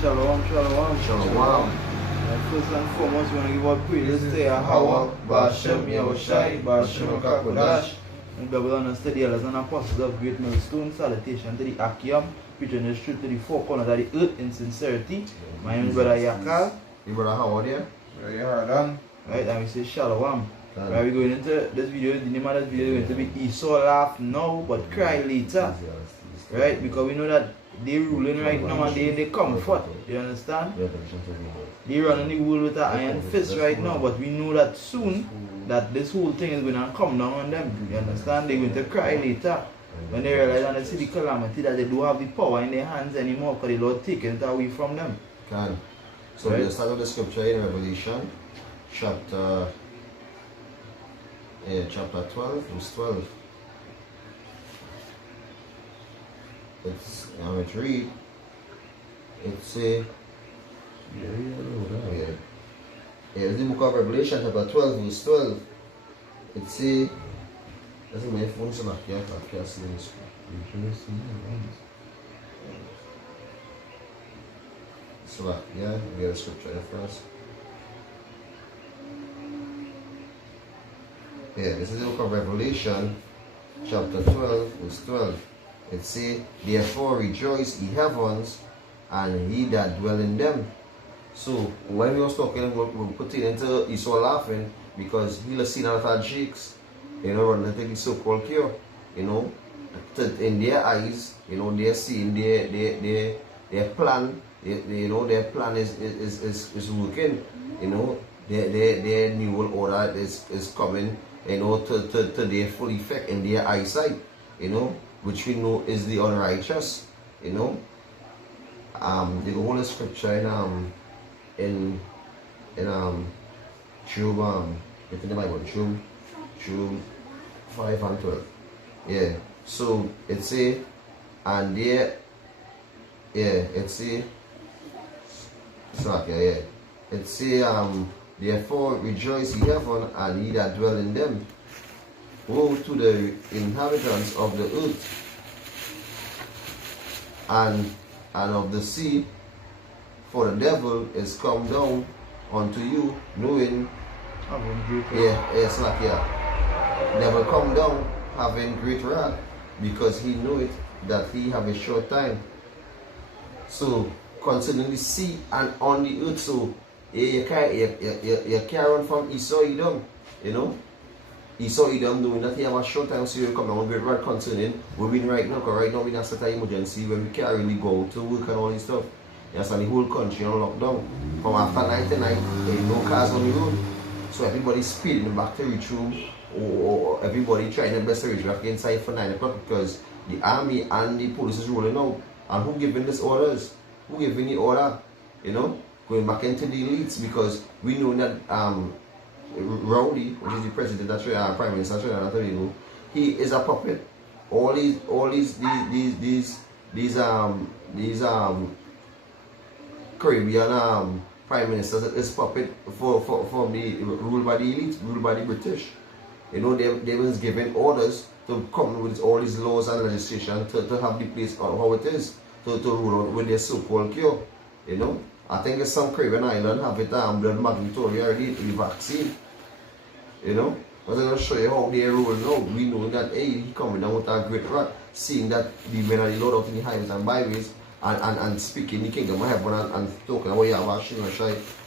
Shalom. First and foremost, we want to give our praise to Yahweh, Ba'ashem Yahushai, Ba'ashem Kakodash, and Babylon and study as an apostles of great millstone. Salutation to the Akiam, preaching the truth to the four corners of the earth in sincerity. My name is Brother Yakal. You brother Howard here? Right, and we say Shalom. Right, we're going into this video. The name of this video is going to be Esau Laugh Now but Cry Later. Right, because we know that they're ruling right now and they comfort. You understand? They running the world with an iron fist right now, but we know that soon that this whole thing is going to come down on them. You understand? They're going to cry later when they realize and they see the calamity that they don't have the power in their hands anymore because the Lord taken it away from them. So right? We start with the scripture in Revelation chapter 12, verse 12. It's read. It's it's the book of Revelation chapter 12, verse 12. It say, that's my phone, so I can't see this. So yeah, we get a scripture here first. Yeah, this is the book of Revelation chapter 12, verse 12. It say, therefore rejoice ye heavens, and he that dwell in them. So when we was talking, we put it into Esau laughing because he was seen out of jakes, running into the so-called cure, in their eyes, they're seeing their plan, their plan is working, their new world order is coming, to their full effect in their eyesight, which we know is the unrighteous, The whole scripture in Job, it's in the Bible, Job 5 and 12. Yeah. So it say, and there, it say, it say, therefore rejoice ye heaven, and ye that dwell in them. Woe to the inhabitants of the earth and of the sea, for the devil is come down unto you, knowing, devil come down having great wrath, because he knoweth that he have a short time. So concerning the sea and on the earth, so you can't run from Esau Edom, Esau Edom knowing that he have a short time, so you come down with wrath concerning we're in right now, because right now we're in a state of emergency when we can't really go to work and all this stuff. Yes, and the whole country on lockdown. From after 99, there is no cars on the road. So everybody's speeding back to reach home, or everybody trying their best to reach back inside for 9 o'clock because the army and the police is rolling out. And who giving these orders? Who giving the order? Going back into the elites, because we know that Rowley, which is the president of Prime Minister of Trinidad, he is a puppet. All these Caribbean prime ministers is puppet for the rule by the elite, rule by the British. They was given orders to come with all these laws and legislation to have the place how it is, to rule out with their so-called cure. I think it's some Caribbean island have it blood mandatory already, the vaccine. But I'm going to show you how they rule now. We know that he coming down with a great wrath, seeing that the men are the Lord out in the highways and byways, and speaking the kingdom of heaven and talking about Yahweh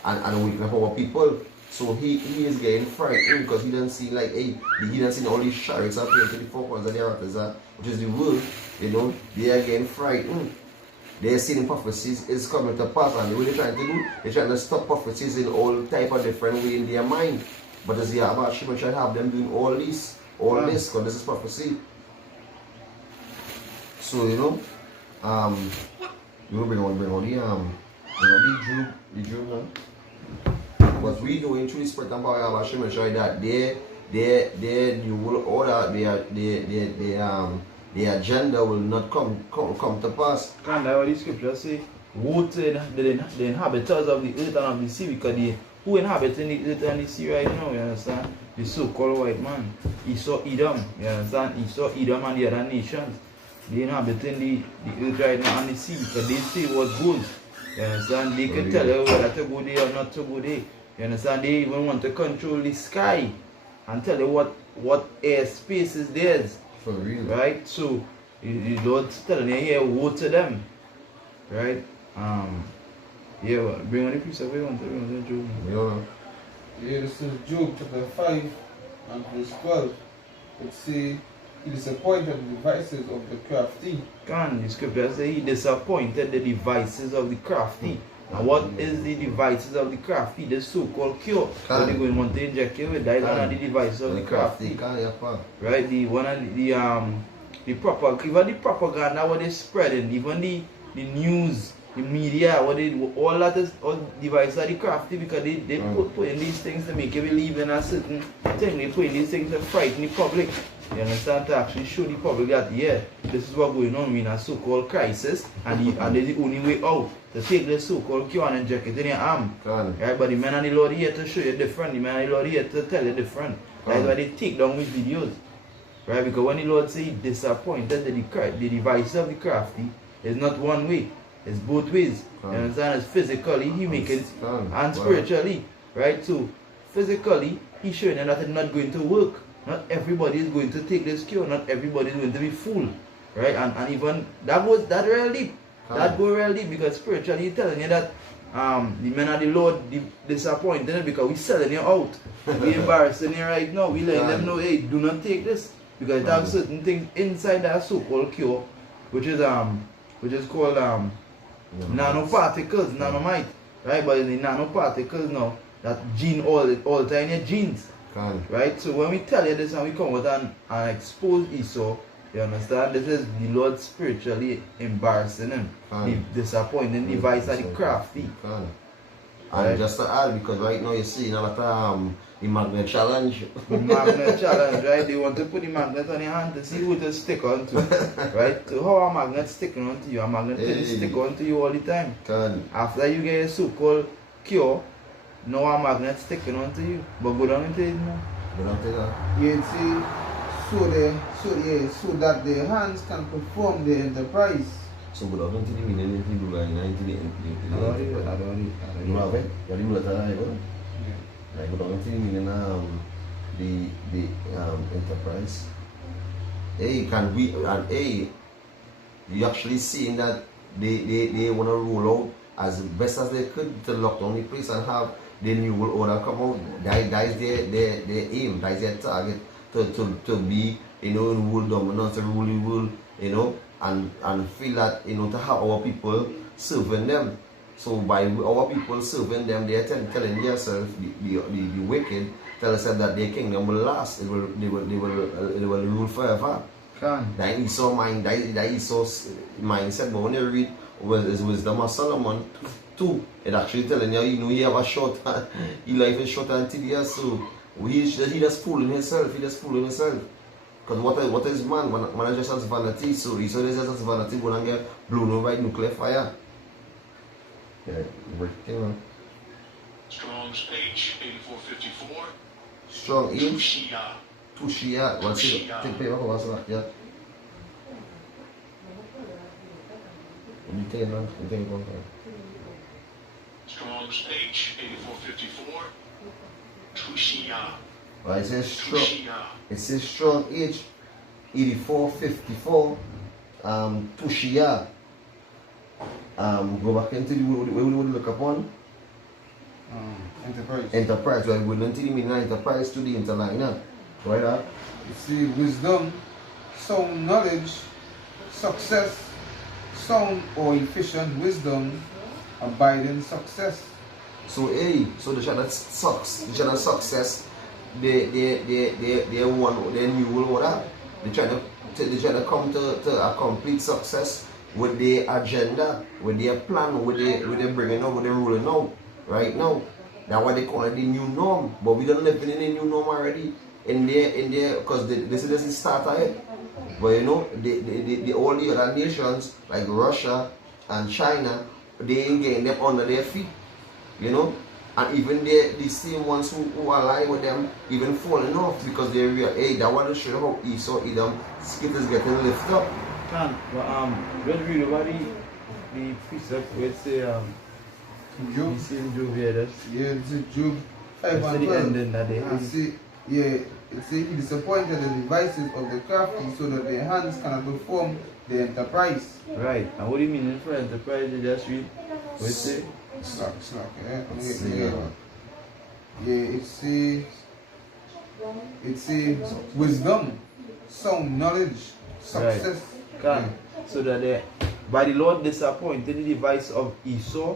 and waking up our people. So he is getting frightened because he doesn't see he doesn't see all these chariots appearing to the four corners of the earth, which is the world. They are getting frightened. They are seeing prophecies is coming to pass, and what they're trying to do, they're trying to stop prophecies in all type of different way in their mind. But as Yahweh Shema try to have them doing all this, because this is prophecy. So we will bring on the Jew now. But we know in true spirit and power of Hashem that their new world order, their agenda will not come to pass. And that's what the scriptures say. Woe to the inhabitants of the earth and of the sea, because who inhabit in the earth and the sea right now, you understand? The so-called white man. Esau Edom, you understand? Esau Edom and the other nations. They inhabiting the earth right now and the sea because they say what goes. You understand? They can tell you whether to go there or not to go there. You understand? They even want to control the sky and tell you what air space is theirs. For real. Right? So the Lord's telling you here, woe to them. Right? Yeah, well, bring on the piece of it on Job. Yeah, this is Job chapter 5 and verse 12. It says, he disappointed the devices of the crafty. Can the scripture say he disappointed the devices of the crafty? And what is the devices of the crafty? The so-called cure. So they're going to want to inject you with that is one of the devices of the crafty. Right? The one of the propaganda what they spreading, even the news, the media, all that is all devices of the crafty because they put in these things to make you believe in a certain thing. They put in these things to frighten the public. You understand? To actually show the public that yeah, this is what's going on in a so-called crisis and there's the only way out. To take the so-called cure and inject it in your arm. Right? But the man and the Lord here to show you different. The man and the Lord here to tell you different. That's why they take down with videos. Right? Because when the Lord say disappointed the device of the crafty is not one way. It's both ways. You understand? It's physically he make it and spiritually. Right? So physically he's showing you that it's not going to work. Not everybody is going to take this cure. Not everybody is going to be fooled. Right? And even that real deep. That go real deep because spiritually he's telling you that the men of the Lord disappointed because we're selling you out. We're embarrassing you right now. We letting them know, hey, do not take this. Because it has certain things inside that so-called cure, which is called nanoparticles, nanomite. Right? But in the nanoparticles now, that gene alter in your genes. Right? So when we tell you this and we come with and expose Esau, you understand? This is the Lord spiritually embarrassing him. The disappointing device of the crafty. And just to add, because right now you're seeing a lot of the magnet challenge. The magnet challenge, right? They want to put the magnet on your hand to see who to stick onto. Right? So how are magnets sticking onto you? A magnet can stick onto you all the time. After you get a so-called cure, now a magnet sticking onto you. But go down into it now. Go down to that. You see, so that the hands can perform the enterprise. So go down to the meaning if you do like 1980. I don't You have it? You do that, right? Like go down to the meaning the enterprise. Hey, can we and hey, you actually seeing that they want to roll out as best as they could to lock down the place and have the new world order come out. That is their aim, that is their target to be, you know, in world dominance, to rule the world, you know, and feel that, you know, to have our people serving them. So by our people serving them, they are telling themselves, the wicked, tell us that their kingdom will last, they will rule forever. That Esau mindset, but when you read Wisdom of Solomon 2, it actually telling you, you know, he have a short, his life is short and tedious, so he just fooling himself, Because what is man? Man is just as vanity, so he said just as vanity going to get blown over by nuclear fire. Yeah, working. Strong's page 8454. Strong H. Tushia. Tushia. What's it? Take paper, what's that? Yeah. You take it now. Strong's page 8454. Tushia. Well, it says strong H 8454 Tushia. Go back into the where we would look upon enterprise. Well, we don't tell me enterprise to the interliner. Right up. You see, wisdom, sound knowledge, success, sound or efficient wisdom, abiding success. So so the channel success. They want their new world order. They trying to come to a complete success with their agenda, with their plan, with their bringing out, with their ruling out right now. That's what they call it the new norm. But we don't live in a new norm already. In there, because this is the start of it. But you know, all the other nations like Russia and China, they ain't getting them under their feet. You know. And even the same ones who ally with them, even falling off because they realize, hey, that one to show how Esau Edom skit is getting lifted up. Can just read over the precept where it say Job. you see in Job here that Yeah, it's a Job 5 that's and the 12. ending that they It have. say, yeah, it say he disappointed the devices of the crafty so that their hands cannot perform the enterprise. Right. And what do you mean for enterprise? You just read what it say? Slack, yeah. See, Yeah, it say wisdom, sound knowledge, success. Can. So that they, by the Lord disappointed the device of Esau,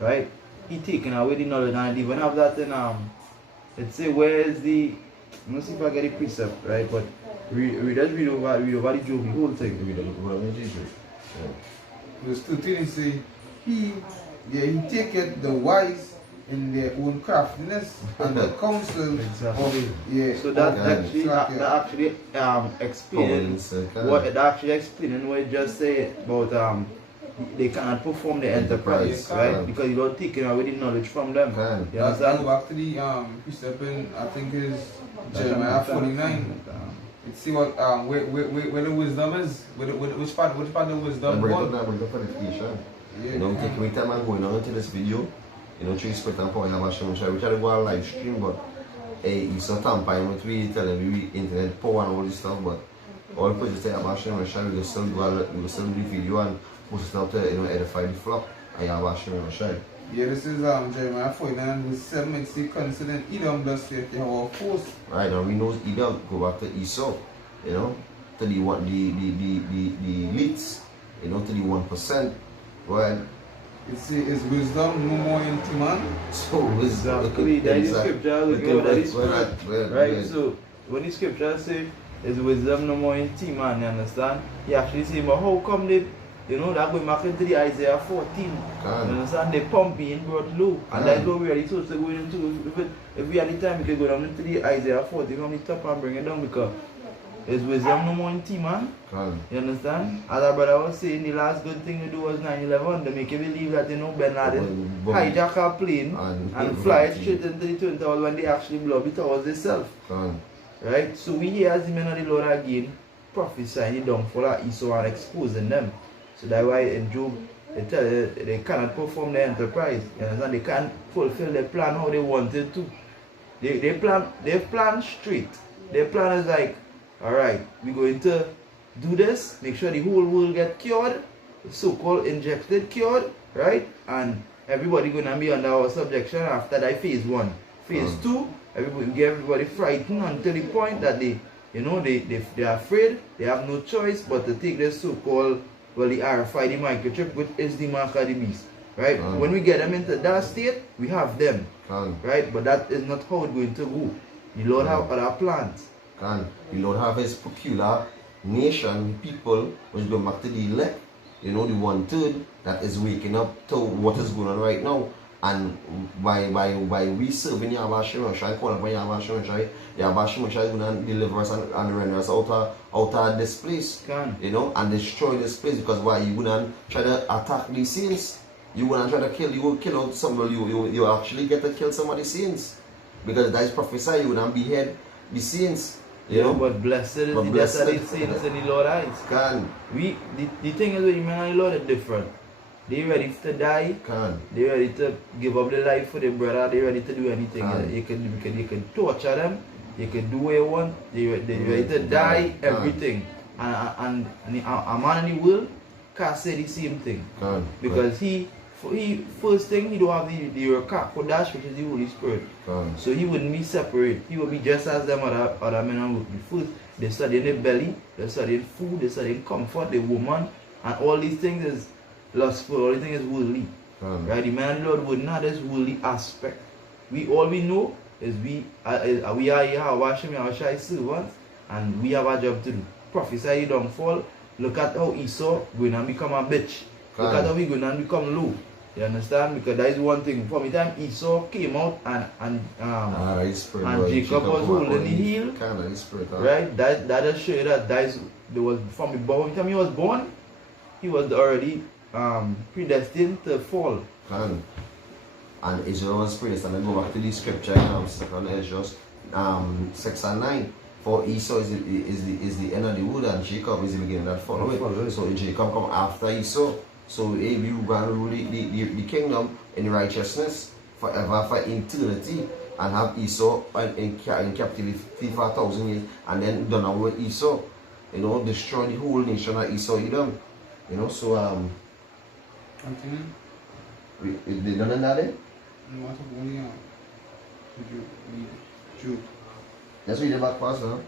right? He taken away the knowledge, and even have that in let's say where is the, let's see if I get the precept, right? But we just read over the Job, the whole thing. Verse 13 it say he taketh the wise in their own craftiness and the counsel Exactly. So that actually explaining what it just said about they cannot perform the enterprise, right? Because you don't take away the knowledge from them. You Let's understand? go back to the precept in, I think it is Jeremiah 49. Let's see what where the wisdom is. Which part the wisdom bring is? up qualification. Yeah. You know, take me time and going on into this video. You know, to respect and power, we try to go on live stream, but it's not tampering with we telling we internet power and all this stuff, but all people just say about Hashem and Shai, we will still do the video and post it out to, you know, edify the flock. I have Hashem and Shai. Yeah, this is Jeremiah 49 verse 7. It says, concerning Edom thus saith Yahweh of hosts. Right, and we know Edom go back to Esau, you know, to the elites, you know, to the 1%. Right? It says, is wisdom no more in Timan? So wisdom. Exactly. That is scripture. Right. So when the scripture say is wisdom no more in Timan, you understand? He actually say, but how come they, you know, that going back into the Isaiah 14. You understand? They pump being brought low. And that's what we are supposed to go into. If we had the time, we could go down into the Isaiah 14 from the top and bring it down, because there's wisdom no more in Timan. You understand? As our brother was saying, the last good thing to do was 9/11. They make you believe that, you know, Ben Laden hijack a plane and fly it straight into the Twin Towers when they actually blow the towers themselves. Right? So we hear as the men of the Lord again prophesying the downfall of Esau and exposing them. So that's why in Job they tell you they cannot perform their enterprise. You understand? They can't fulfill their plan how they wanted to. They plan straight. Their plan is like, alright, we're going to do this, make sure the whole world get cured, so-called injected cured, right? And everybody gonna be under our subjection after that phase 1. Phase 2, everybody get everybody frightened until the point that they, you know, they're afraid, they have no choice but to take this so-called, well, the RFID microchip, which is the mark of the beast, right? When we get them into that state, we have them, right? But that is not how it's going to go. The Lord have other plans. The Lord have his peculiar nation, people, which go back to the elect, you know, the 1/3 that is waking up to what is going on right now. And by we serving Yahweh Hashem and calling upon Yahweh Hashem and Yahweh Hashem is going to deliver us and render us out of this place, you know, and destroy this place. Because why? You wouldn't try to attack these saints. You wouldn't try to kill. You will kill out somebody. You actually get to kill some of the saints, because that is prophesy. You wouldn't behead the saints. You know, but blessed is the death of the saints in the Lord's eyes. The thing is with the men of the Lord is different. They ready to die. They ready to give up their life for their brother. They ready to do anything. You can torture them. You can do what you want. They ready to die. Everything. And a man in the world can't say the same thing. Because he first thing, he don't have the Kodash, which is the Holy Spirit. So he wouldn't be separate. He would be just as them other men and women. First, they study in their belly, they study in food, they study in comfort, the woman, and all these things is lustful, all these things is worldly. Right? The man of the Lord would not have this worldly aspect. All we know is we are here, our servants, and we have a job to do. Prophesy the downfall. Look at how Esau going to become a bitch. Look at how we going to become low. You understand? Because that is one thing. From the time Esau came out and Jacob was holding the heel, right? That just show you that there was from the time he was born, he was already predestined to fall. And Israel was predestined. And go back to the scripture, second Ezra 6 and 9. For Esau is the end of the wood, and Jacob is the beginning that follow it. So Jacob come after Esau. So we gonna rule the kingdom in righteousness forever, for eternity, and have Esau in captivity for 1,000 years, and then done away with Esau. You know, destroy the whole nation of Esau, Edom. You know, so Continue. They done that there? No, what's only Jude. Let's read the back pass now.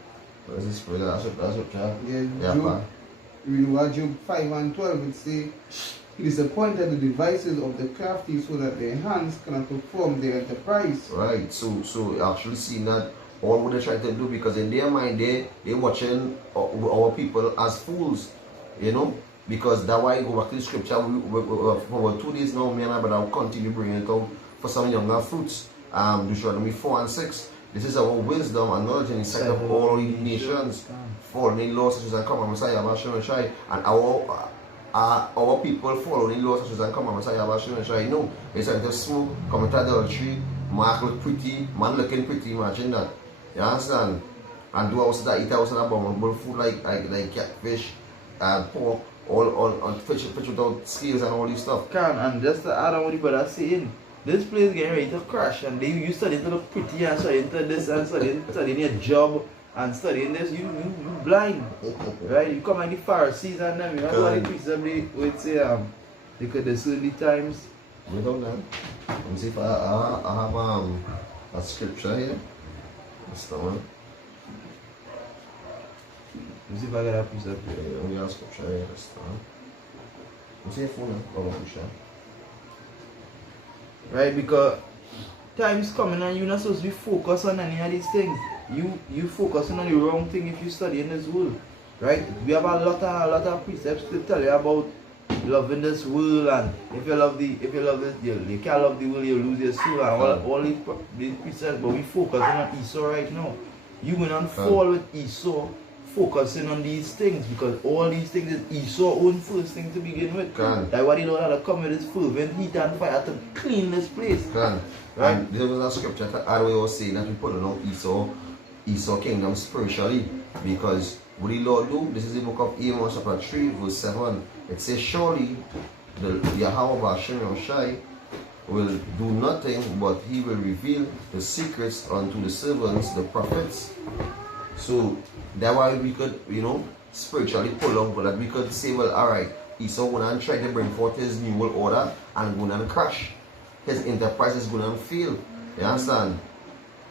Where's this spread? That's what, child. Yeah, Jude. Read what Jude 5 and 12 it say, he disappointed the devices of the crafty so that their hands cannot perform their enterprise. Right, so actually seeing that all what they try to do, because in their mind they're watching our people as fools, you know, because that's why I go back to the scripture. For about 2 days now, me and I, but I'll continue bringing it out for some younger fruits. Deuteronomy 4 and 6. This is our wisdom and knowledge in the sight of all nations, following laws such as I come, Messiah, and our people following laws such as I come, Messiah, no, it's like the smoke, commit adultery, mark look pretty, man looking pretty, imagine that. You understand? And do also that eat also abominable food like catfish, pork, all fish without scales and all this stuff. And just to add on what the brother saying, this place getting ready to crash, and you studying to look pretty and studying to this and studying your job and studying this, you blind, right? You come like the Pharisees and them, you know what the priests would say, they could discern the times. We don't know. Let me see if I have a scripture here. That's the one. Let me see if I got a piece of paper. Yeah, we have a scripture here. That's the one. Let me see if I have a picture. Right, because time's coming and you're not supposed to be focused on any of these things. You focusing on the wrong thing if you study in this world. Right? We have a lot of precepts to tell you about loving this world, and if you love this, you can't love the world, you lose your soul, and all these precepts, but we focusing on Esau right now. You will not fall with Esau focusing on these things, because all these things is Esau's own first thing to begin with. That's why the Lord had to come with his fervent heat and fire to clean this place. Right? And there was a scripture that I was saying that we put on Esau kingdom spiritually, because what the Lord do, this is the book of Amos chapter 3 verse 7. It says, surely the Yahweh Bashem Shai will do nothing, but he will reveal the secrets unto the servants, the prophets. So that's why we could, you know, spiritually pull up, but that we could say, well, alright, Esau going to try to bring forth his new world order and going to crash. His enterprise is going to fail. You understand?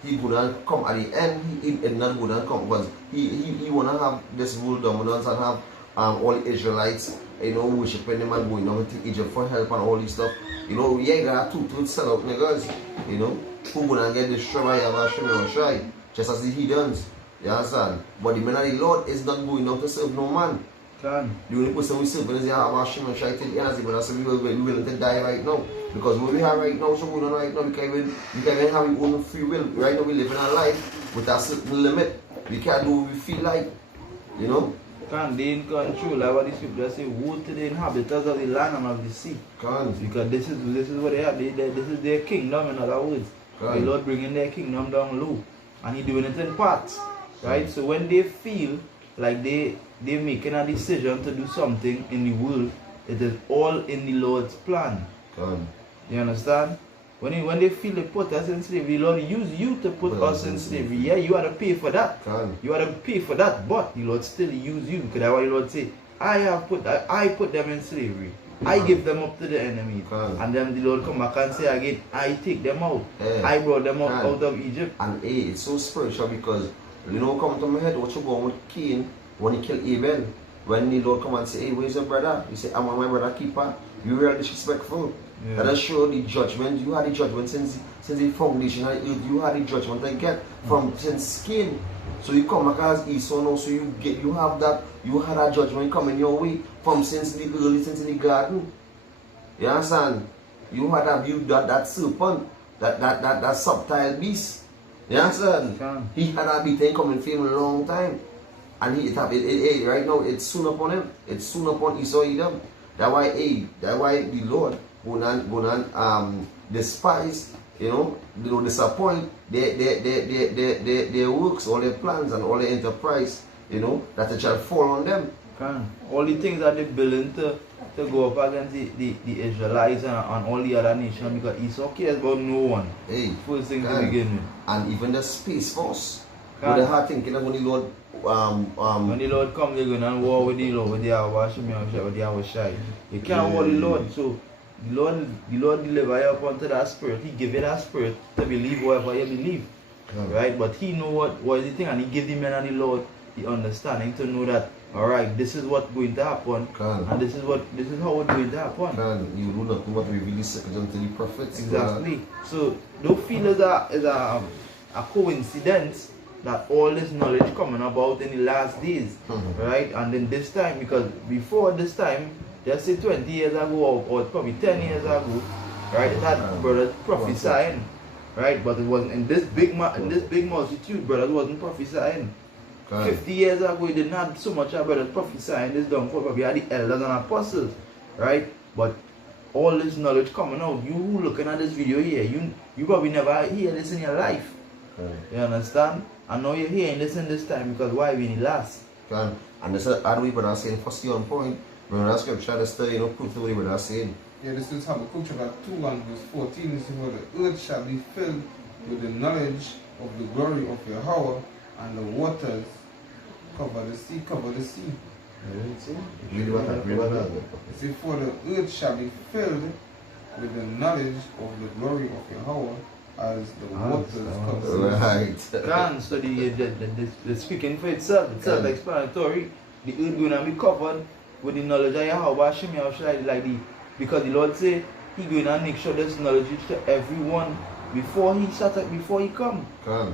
He going to come at the end, he not going to come, because he want to have this world dominance and have all the Israelites, you know, worshiping them and going down to Egypt for help and all this stuff. You know, yeah, there are two sell out niggas, you know, who going to get destroyed by Yahweh, just as the heathens. You understand? But the man of the Lord is not going down to serve no man. The only person we serve is Yahweh till the end of the brother. So we will willing to die right now. Because what we have right now, so we don't right now, we can't even have our own free will. Right now we live in our life with a certain limit. We can't do what we feel like. You know? They in control, like what the scripture say, woe to the inhabitants of the land and of the sea. Because this is what they have, this is their kingdom, in other words. The Lord bringing their kingdom down low. And He doing it in parts. Right? So when they feel like they're making a decision to do something in the world, it is all in the Lord's plan. You understand? When they feel they put us in slavery, the Lord use you to put us in slavery. Yeah, you have to pay for that. You have to pay for that, but the Lord still use you. Because that's why the Lord say, I put them in slavery. I give them up to the enemy. And then the Lord come back and say again, I take them out. I brought them out of Egypt. And it's so spiritual, because you know, come to my head, what you going with Cain when he killed Abel? When the Lord come and say, hey, where's your brother? You say, I'm my brother keeper. You really disrespectful. Yeah. That show the judgment. You had the judgment since the foundation. You had the judgment again from since Cain. So you come back as Esau now, so you have that, you had that judgment coming your way from since the garden. You understand? You had that serpent, that subtle beast. You understand? He had a beating coming for him a long time. And right now it's soon upon him. It's soon upon Esau Edom. That's why the Lord gonna despise disappoint their works, all their plans, and all their enterprise, that it shall fall on them. All the things that they're building to go up against the Israelites and all the other nations, because Esau cares about no one. Hey, first thing to begin with. And even the Space Force. But they are thinking that when the Lord when the Lord comes, they're going to war with the Lord, with the Awashai. You can't war the Lord, so the Lord deliver you up unto that spirit. He give you that spirit to believe whatever you believe. Right? But he know what is the thing, and he give the men and the Lord the understanding to know that, alright, this is what's going to happen, and this is how it's going to happen. You do not know what reveal is second unto the prophets. Exactly. So don't feel as a coincidence that all this knowledge coming about in the last days, right? And then this time, because before this time, just say 20 years ago or probably 10 years ago, right? It had brothers prophesying, right? But it wasn't in this big multitude. Brothers wasn't prophesying. 50 years ago, we didn't have so much about brothers prophesying this down for. We had the elders and apostles, right? But all this knowledge coming out, you looking at this video here, you probably never hear this in your life. You understand? And now you're hearing this in this time, because why we need last? And this is how we brother saying, first on point, when that scripture is still, proof to what we brother saying. Yeah, this is Habakkuk chapter 2 and verse 14. This is where the earth shall be filled with the knowledge of the glory of Yahweh, and the waters cover the sea. Read about that. It says, for the earth shall be filled with the knowledge of the glory of Yahweh, as the waters cover the sea. Right. So the speaking for itself, it's self-explanatory. The earth going to be covered with the knowledge of Yahweh, because the Lord say He going to make sure this knowledge reach to everyone before He come.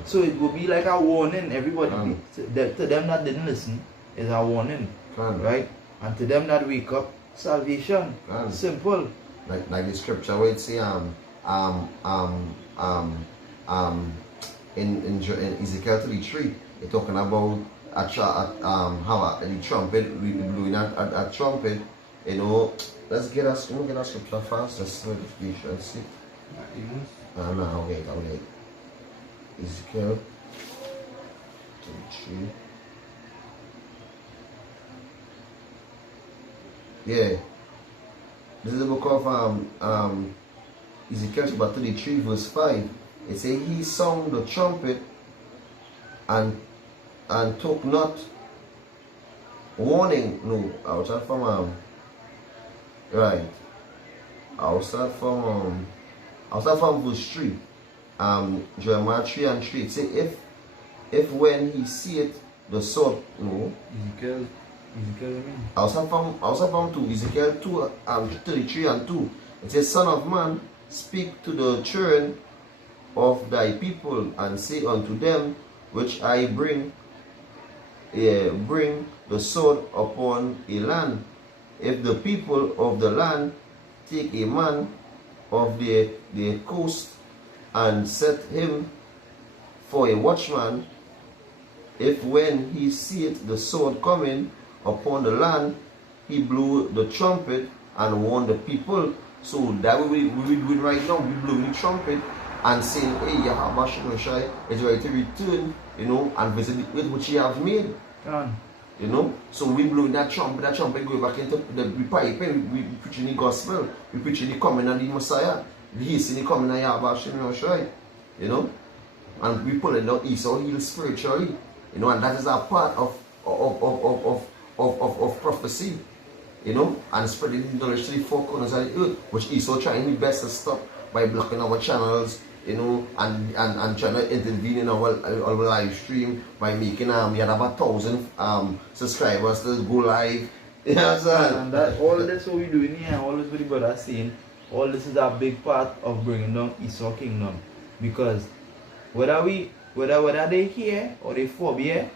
So it will be like a warning. Everybody, to them that didn't listen, is a warning, right? And to them that wake up, salvation. Simple. Like the scripture where it say in Ezekiel 33, it's talking about how the trumpet, blowing a trumpet, let's get us scripture fast, let's see. No, wait. Ezekiel 33. Yeah. This is the book of Ezekiel chapter 33 verse 5. It says, he sounded the trumpet and took not warning. No, I'll start from right. I'll start from verse 3. Jeremiah 3 and 3. It says, if when he seeth the sword, no. Ezekiel, I'll start from 2. Ezekiel 2 33 and 2. It says, son of man, speak to the children of thy people, and say unto them, which I bring the sword upon a land. If the people of the land take a man of their coast and set him for a watchman, if when he seeth the sword coming upon the land, he blew the trumpet and warned the people. So that we do it right now. We blow the trumpet and saying, hey, Yahweh Shai is ready to return, and visit the earth which he have made. So we blow that trumpet go back into the pipe, and we preaching the gospel, we preaching the coming of the Messiah, the hastening coming of Yahweh Shai, and we pull it out Esau heal spiritually, and that is a part of prophecy, and spreading the knowledge to the four corners of the earth, which Esau trying his best to stop by blocking our channels, and trying to intervene in our live stream by making we had about 1,000 subscribers to go live. You know what I'm saying? And that all this what we doing here, all this what the brother saying, all this is a big part of bringing down Esau kingdom, because whether they here or they forbear,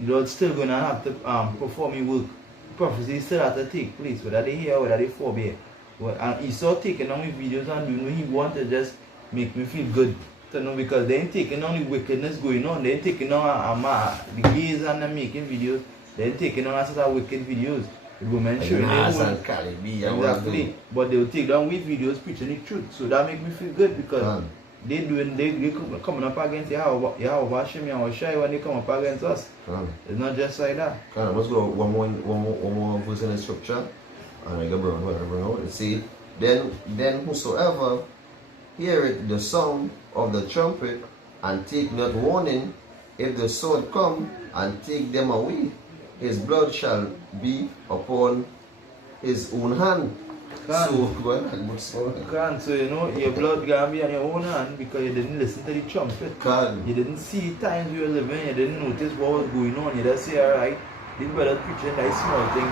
the Lord's still gonna have to perform his work. Prophecy still have to take place, whether they here or whether they forbear. And Esau taking on my videos and doing what he want to just make me feel good, because they ain't taking on the wickedness going on. They ain't taking on the gays and them making videos. They ain't taking on a set of wicked videos. The women Like showing their Nas own. and Cali and what they do. Exactly. But they'll take down with videos preaching the truth. So that make me feel good because Man. they coming up against Yahweh Hashem Yahweh Shai when they come up against us. Man. It's not just like that. Let's go one more verse in the scripture. And I go bring out. It says, then whosoever heareth the sound of the trumpet and take not warning, if the sword come and take them away, his blood shall be upon his own hand. So you know your blood gonna be on your own hand because you didn't listen to the trumpet. You didn't see times you were living, you didn't notice what was going on. You just say, alright, these brothers preaching that small thing.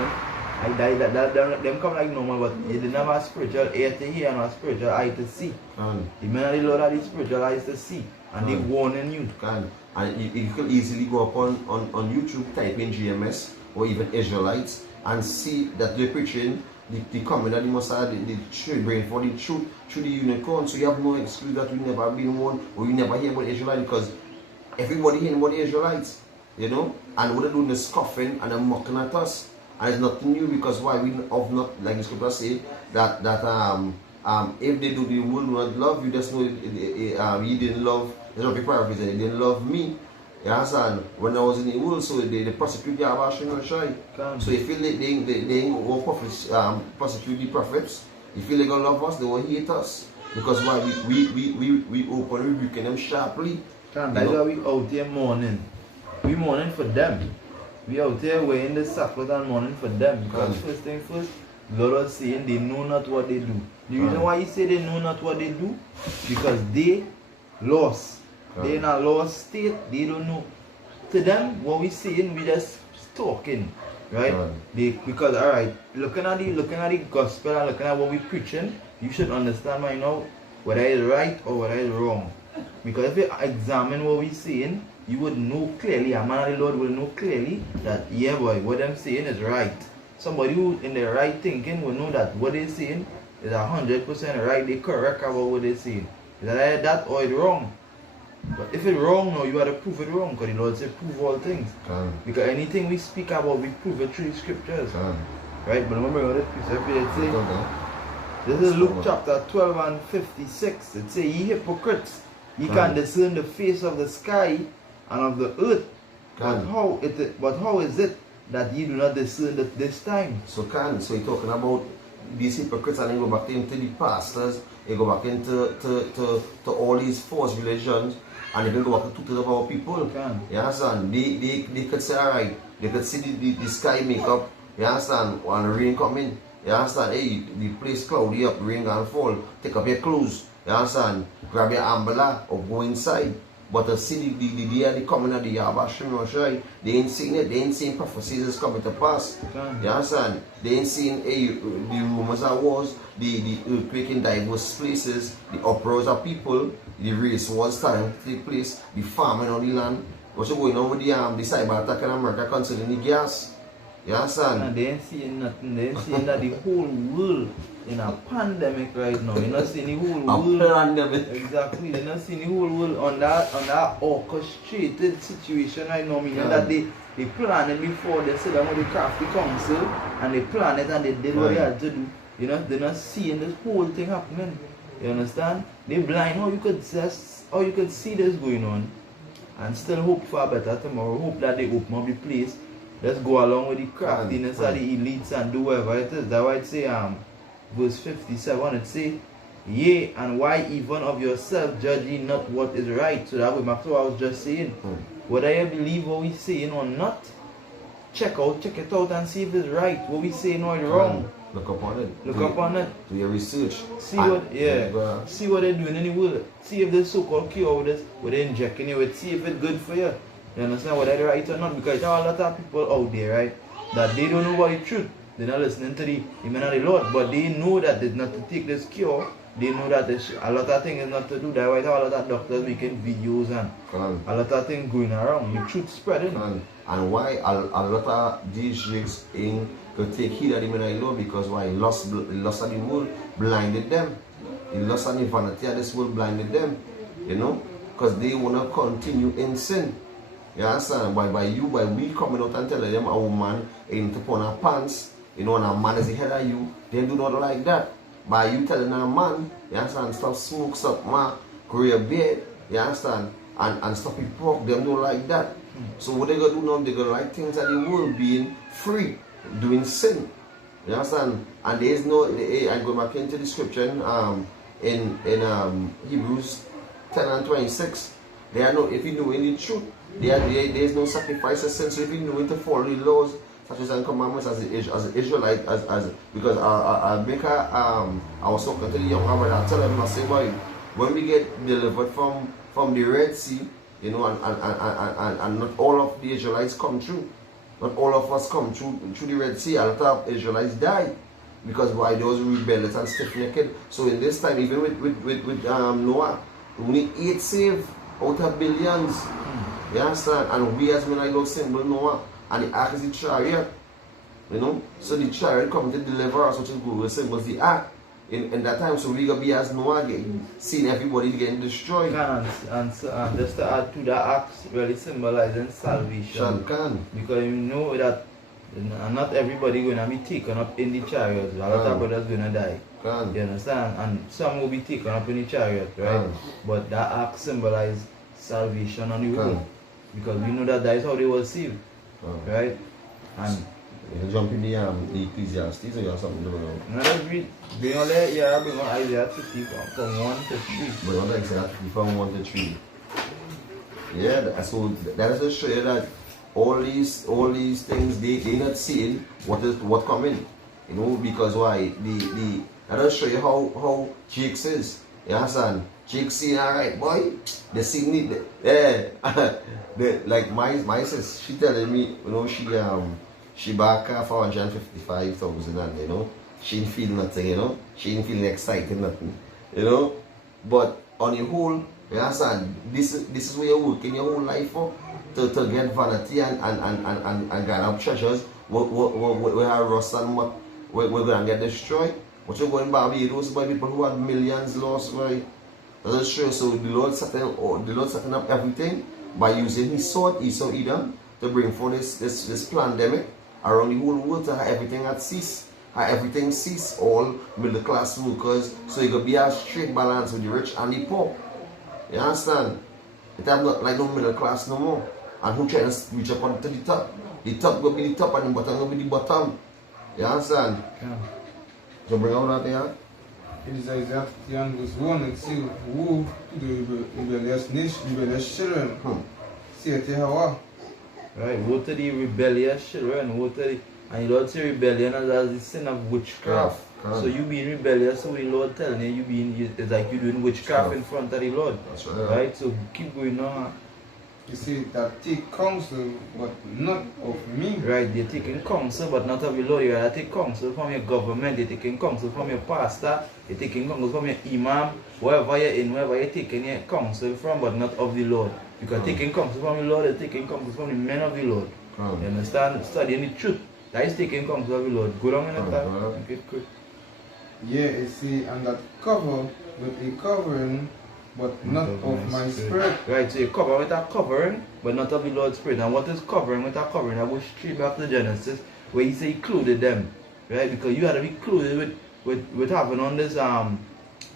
Them come like normal, but you didn't have a spiritual ear to hear and a spiritual eye to see. The men of the Lord have the spiritual eyes to see, and they warning you. And you can easily go up on YouTube, type in GMS or even Israelites, and see that they're preaching the comment that they must have the children for the truth through the unicorn. So you have no excuse that you never been one or you never hear about Israelites, because everybody hearing about the Israelites, you know, and what they're doing is scoffing and they're mocking at us. And it's nothing new, because why we have not, like the scripture say, that if they do the world not love you, just know you didn't love. There's no people paraphrase, they didn't love me. You understand? When I was in the world, so they prosecute Yahweh Hashem Shai. So you feel like they ain't go prosecute the prophets. You feel they gonna love us, they will hate us. Because why we open rebuking them sharply. That's why we out here mourning. We mourning for them. We out there wearing the sackcloth and mourning for them. Because first thing first, God was saying they know not what they do. The reason why he say they know not what they do, because they lost. They in a lost state, they don't know. To them, what we saying, we just talking. Right? Because alright, looking at the gospel and looking at what we preaching, you should understand right now whether it's right or whether it's wrong. Because if you examine what we saying, you would know clearly, a man of the Lord will know clearly that, yeah boy, what I'm saying is right. Somebody who in the right thinking will know that what they're saying is 100% right, they correct about what they're saying. Is that that or it's wrong? But if it's wrong now, you have to prove it wrong, because the Lord said prove all things. Because anything we speak about, we prove it through the scriptures. Right? But remember this precept, it say, this is Luke chapter 12 and 56. It says, ye hypocrites, ye can discern the face of the sky and of the earth, but how is it that ye do not discern at this time? So you're talking about these hypocrites, and they go back into the pastors, they go back into all these false religions, and they can go back to 2/3 of our people. You understand? They could say, alright, they could see the sky make up, you understand, when the rain coming. You understand? Hey, the place cloudy up, rain gonna fall. Take up your clothes, you understand? Grab your umbrella or go inside. But to see the day of the coming of the Yahweh Hashem Shai, they ain't seeing it, they ain't seeing prophecies is coming to pass. You understand? They ain't seeing the rumors of wars, the earthquake in diverse places, the uproars of people, the race wars starting to take place, the farming on the land. What's going on with the cyber attack in America concerning the gas? You understand? And they ain't seeing nothing. They ain't seeing that the whole world in a pandemic right now. You're not seeing the whole world. A pandemic. Exactly. You're not seeing the whole world on that orchestrated situation right now. Meaning that they planned it before. They sit down with the crafty council and they planned it and they did what they had to do. You know, they're not seeing this whole thing happening. You understand? They blind. How you could see this going on and still hope for a better tomorrow. Hope that they open up the place. Let's go along with the craftiness of the elites and do whatever it is. That's why it say verse 57, it say, yea, and why even of yourself judge ye not what is right? So that way, that's what I was just saying. Whether you believe what we saying or not, check it out and see if it's right. What we saying or it's wrong. Look upon it. Look upon it. Do your research. See what they're doing in the world. See if this so-called cure with this, what they're injecting you with. See if it's good for you. You understand whether they're right or not? Because there are a lot of people out there, right, that they don't know about the truth. They're not listening to the men of the Lord, but they know that it's not to take this cure. They know that a lot of things is not to do. That's why there are a lot of doctors making videos and a lot of things going around. The truth spreading. And why a lot of these jigs ain't to take heed of the men of the Lord? Because why? Lost of the world blinded them. The lust and the vanity of this world blinded them. You know? Because they want to continue in sin. You understand? By we coming out and telling them a woman ain't to put on her pants, you know, and a man is ahead of you, they do not like that. By you telling a man, you understand, stop smoke, stop grow a beard, you understand, and stop it pork, them don't like that. So what they gonna do now, they gonna like things that the world being free, doing sin. You understand? And there is no, I go back into the scripture in Hebrews 10 and 26. There are no, if you know any truth, there is no sacrifice of sin. So if you know to follow the laws, such as commandments as an Israelite, because I was talking to the young man, I tell him, I say, boy, when we get delivered from the Red Sea, you know, and not all of the Israelites come through. Not all of us come through the Red Sea. A lot of Israelites died because why those rebellious and stiff-necked. So in this time, even with Noah, only 8 saved out of billions. You understand? And we as men, I love symbol Noah. And the ark is the chariot. You know? So the chariot come to deliver us, which is good. Symbols the ark. In that time, so we gonna be as Noah again, seeing everybody getting destroyed. And just to add to that, acts really symbolizing salvation. Because you know that not everybody gonna be taken up in the chariot. A lot of brothers gonna die. You understand? And some will be taken up in the chariot, right? But that act symbolizes salvation on the road. Because we know that is how they were saved. Right? And you can jump in the Ecclesiastes or you have something to do. No, let's read. Bring on Isaiah 50 from 1 to 3. Bring on Isaiah 50 from 1 to 3. Yeah, so that is to show you that all these things they not seeing what coming. You know, because why? That will show you how Jake says. You understand? Jake saying, alright boy, they see me like my sis, she telling me, you know, she back for 155,000 and you know, she didn't feel nothing, you know, she didn't feel excited, nothing, you know. But on the whole, you understand, this is where you're working your whole life for, to get vanity and gather up treasures, we have rust and what we're gonna get destroyed. What you're going Barbados by people who have millions lost, right? That's true. So the Lord setting up everything by using his sword, Esau Edom, to bring forth this pandemic around the whole world to have everything at cease. Everything cease, all middle class workers, so it could be a straight balance with the rich and the poor. You understand? It have not like no middle class no more. And who trying to reach up onto the top? The top will be the top and the bottom will be the bottom. You understand? Yeah. So bring out that there. It is Isaiah 51 verse 1 and say, woe to the rebellious nation, rebellious children. Say to Hawa. Right, woe to the rebellious children, woe to the, and the Lord say rebellion as the sin of witchcraft. So you being rebellious, so the Lord telling you, it's like you doing witchcraft in front of the Lord. That's right. Right, so keep going on. You see that take counsel, but not of me. Right, they're taking counsel, but not of the Lord. You're taking counsel from your government, they're taking counsel from your pastor, they're taking counsel from your imam, wherever you're in, wherever you're taking your counsel from, but not of the Lord. Because taking counsel from the Lord is taking counsel from the men of the Lord. You understand? Studying the truth. That is taking counsel of the Lord. Go down in the time. Okay, quick. Yeah, you see, and that cover with a covering, but not of my spirit. Right, so you cover with a covering, but not of the Lord's Spirit. And what is covering with a covering? I go straight back to Genesis, where he say he clothed them. Right? Because you had to be clothed with having on this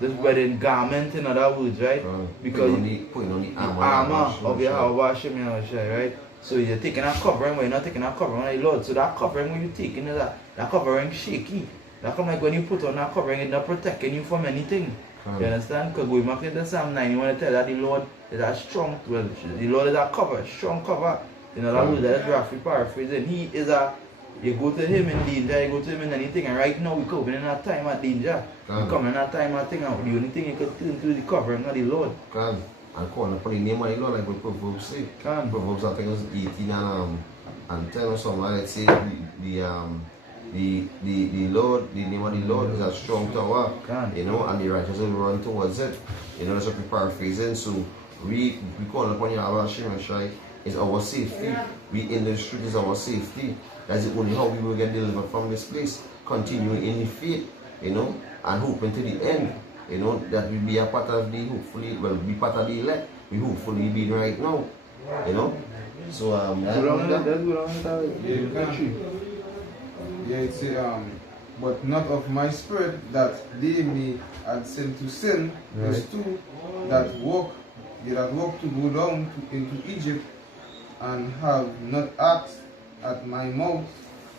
wedding garment, in other words, right? Because putting on the armor of Yahweh Hashem, right? So you're taking a covering, but you're not taking a covering on the Lord. So that covering when you're taking is that covering shaky. That come like when you put on that covering, it's not protecting you from anything. You understand? Because going back into Psalm 9, you want to tell that the Lord is a strong, well, the Lord is a cover, strong cover. In other words, that is roughly paraphrasing. He is a, you go to him in danger, you go to him in anything. And right now, we're coming in a time of danger. We're coming in a time of thing. The only thing you can turn to the covering of the Lord. And calling upon the name of the Lord, like what Proverbs say. Proverbs, I think it was 18 and 10 or something. Let's say the Lord, the name of the Lord is a strong tower, you know, and the righteous will run towards it. You know, that's what we're paraphrasing. So we call upon Yahweh Hashem Shai is our safety. We in the street is our safety. That's the only how we will get delivered from this place. Continuing in the faith, you know, and hoping to the end. You know, that we be a part of the, hopefully, well, be part of the elect. We hopefully be right now. You know? So, Yeah, Yeah, it say, but not of my spirit, that they may add sin to sin. Verse 2, that walk to go down into Egypt, and have not asked at my mouth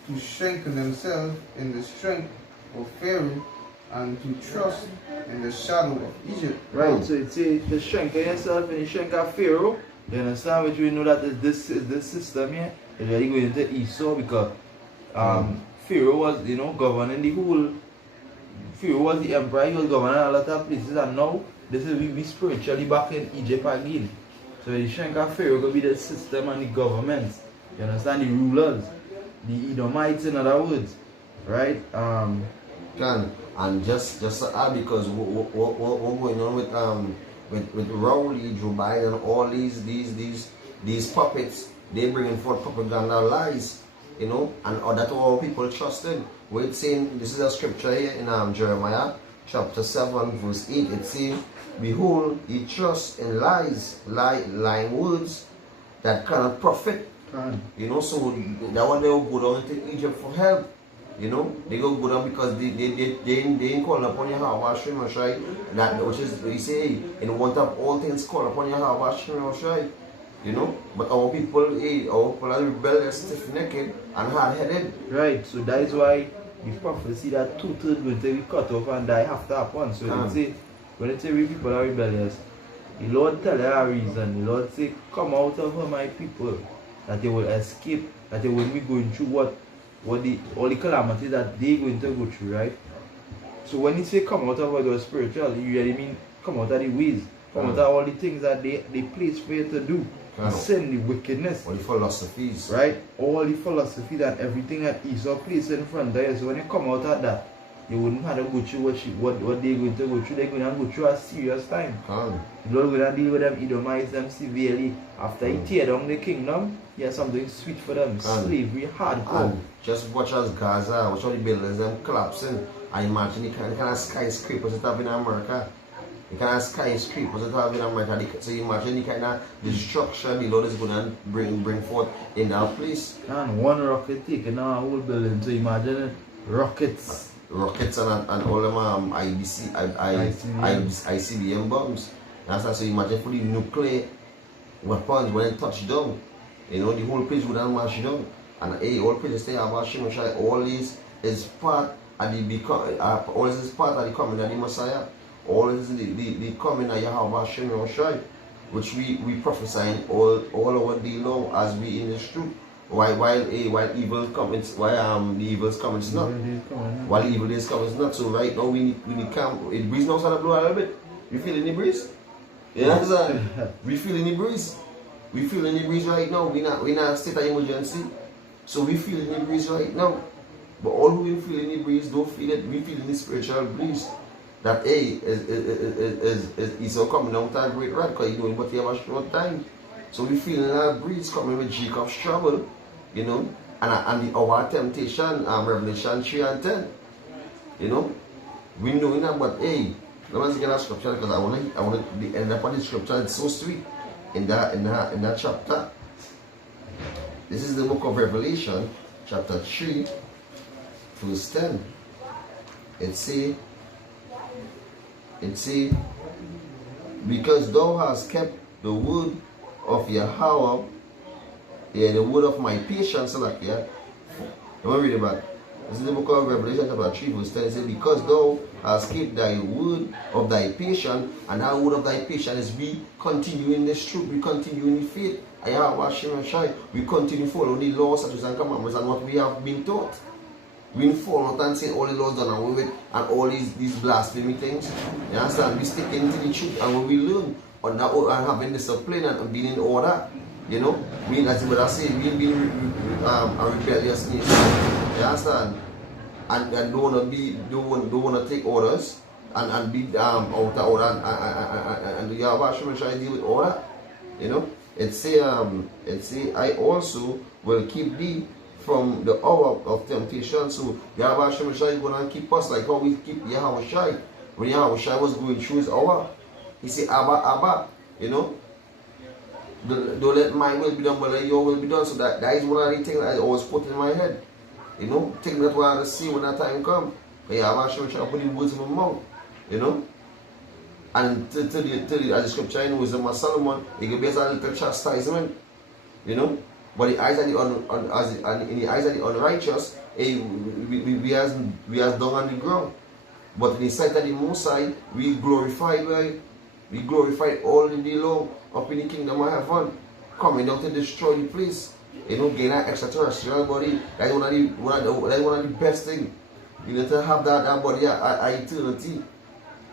to strengthen themselves in the strength of Pharaoh, and to trust in the shadow of Egypt. Right, so it says to strengthen yourself in the strength of Pharaoh. You understand, which we know that this system here is really going into Esau, because Pharaoh was, you know, governing the whole. Pharaoh was the emperor, he was governing a lot of places, and now this is we spiritually back in Egypt again. So the strength of Pharaoh will be the system and the government. You understand, the rulers, the Edomites, in other words, right? And just to add, because what going on with Rowley, Joe Biden, all these puppets, they bringing forth propaganda lies, you know, and that all people trusted. Where it's saying, this is a scripture here in Jeremiah chapter 7 verse 8. It says, behold, ye trust in lies, lying words that cannot profit. You know, so that one they will go down to Egypt for help. You know, they go down because they ain't calling upon Yahweh Hashem Shai. That which is we say in want of all things call upon Yahweh Hashem Shai. You know, but our people are rebellious, stiff-necked, and hard-headed. Right, so that is why the prophecy that 2/3 will be cut off and die have to happen. So when it say we people are rebellious, the Lord tell her a reason. The Lord say, come out of her, my people, that they will escape, that they will be going through all the calamities that they going to go through, right? So when he say come out of the spiritual, you really mean come out of the ways, come out of all the things that they place for you to do. The sin, the wickedness, all the philosophies, right? All the philosophy that everything that Esau placed in front of you. So when you come out of that, you wouldn't have to go through what they're going to go through. They're going to go through a serious time. The Lord going to deal with them, Edomites them severely. After he tear down the kingdom, he has something sweet for them. Slavery, hardcore. And just watch as Gaza, watch all the buildings them collapsing. I imagine the kind of skyscrapers that have in America. The kind of skyscrapers that have in America. So you imagine the kind of destruction the Lord is going to bring forth in that place. And one rocket taking a whole building. So imagine it. Rockets and all them ICBM bombs. That's why, so imagine for the nuclear weapons when it touch down, you know, the whole place would have mash down. And all places stay about Shimon. All this is part of the coming of the Messiah. All this is the coming of Yahweh Shimon, which we prophesying all over the long as we in this truth. While evil comes, the evil's coming is not. While evil days coming is not. So right now we need camp. It breeze now started to blow a little bit. You feeling the breeze? Yeah, we feeling the breeze. We feeling the breeze right now. We not in state of emergency. So we feeling the breeze right now. But all who feeling the breeze don't feel it. We feeling the spiritual breeze. That is Esau coming down with a great wrath because you know but he have a short time. So we feeling that breeze coming with Jacob's trouble, you know, and our temptation, Revelation 3 and 10. You know, we know that, but let us get that scripture because I want to end up on the scripture. It's so sweet in that chapter. This is the book of Revelation, chapter 3, verse 10. It say, because thou hast kept the word of Yahweh, the word of my patience, like let me read it back. This is the book of Revelation chapter 3 verse 10. It says, because thou hast kept thy word of thy patience, and that word of thy patience is we continue in this truth, we continue in the faith. We continue following the laws, statutes, and commandments and what we have been taught. We follow and say all the laws done away with and all these blasphemy things. You understand? We stick into the truth, and when we learn on that and having discipline and being in order, you know, we as what I say, we being a rebellious nation. You understand? And don't wanna take orders and be out of order and the Yahweh should try to deal with order. You know? It say I also will keep thee from the hour of temptation. So Yahweh Shai is going to keep us like how we keep Yahweh Shai. When Yahweh Shai was going through his hour, he said, Abba, you know, don't let my will be done, but let your will be done. So that is one of the things I always put in my head. You know, take that what I see when that time come. But yeah, I'm sure trying to put in words in my mouth. You know? And to the, as the scripture in Wisdom of Solomon, it can be as a little chastisement. You know? But the eyes of the in the eyes of the unrighteous, we as dung on the ground. But in the sight of the Most High, we glorified, right? We glorified all the day long up in the kingdom of heaven, coming down to destroy the place. You know, gain that extraterrestrial body. That's one of the best things. You need to have that body at eternity.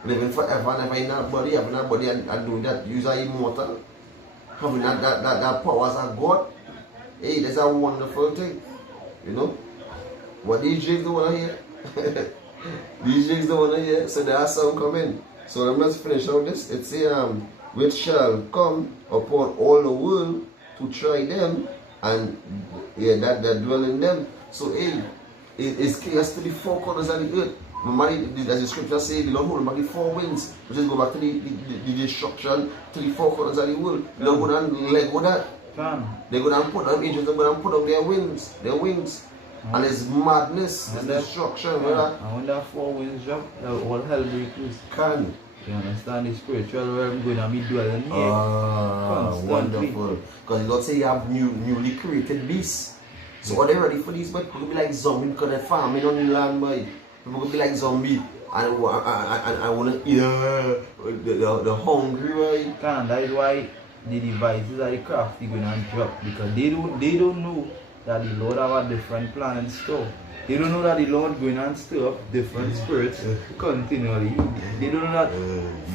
Living forever and ever in that body, having that body and doing that, use are immortal. Having that powers of God. Hey, that's a wonderful thing. You know? What these jigs don't want to hear. These jigs don't want to hear. So there are some coming. So let's finish out this. It's which shall come upon all the world to try them, and that dwell in them. So hey, it's chaos to the four corners of the earth. As the scripture says, the Lord hold back the four winds, which is go back to the destruction to the four corners of the world. The Lord go down let go that. They're going to put down angels, they're going to put up their wings. And it's madness, it's destruction. And when that four winds drop, all hell breaks loose. Can. You understand the spiritual realm going to be dwelling here. Wonderful. Because the Lord say you have newly created beasts. So are they ready for these? But people be like zombies because they're farming on the land, boy. People will be like zombies. And I want to eat the hungry, right? That is why the devices are the crafty going to drop, because they don't know that the Lord have a different plan in store. They don't know that the Lord going to stir up different spirits continually. They don't know that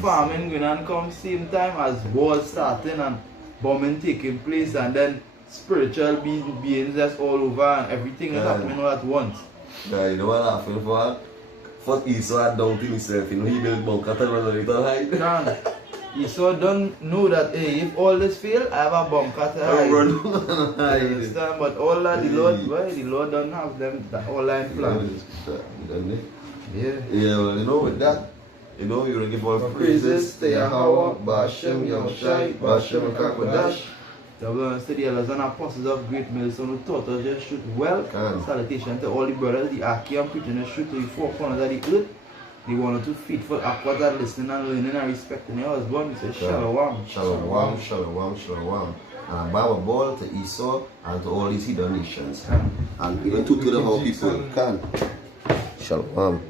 farming going to come same time as wars starting and bombing taking place, and then spiritual beings that's all over and everything is happening all at once. Yeah, you know what I'm laughing for? First Esau had doubted himself, you know, he built bunker to run a little hide. Esau don't know that, hey, if all this fail, I have a bunker to hide. You understand? But all that the Lord don't have them, that all line plan. Yeah, well, you know, with that, you know, you're going to give all praises to Yahweh, Bashem, Yahushai, Bashem, Kakwadash. The brothers and the elders and apostles of Great Millstone who taught us just shoot well. Salutation to all the brothers, the Aki and preaching the shoot to the four corners of the earth. They wanted to faithful aquas that listening and learning and respecting your husband. He said, Shalom. Shalom, shalom, shalom. And Bible ball to Esau and to all these hidden nations. And even to the whole people. Shalom.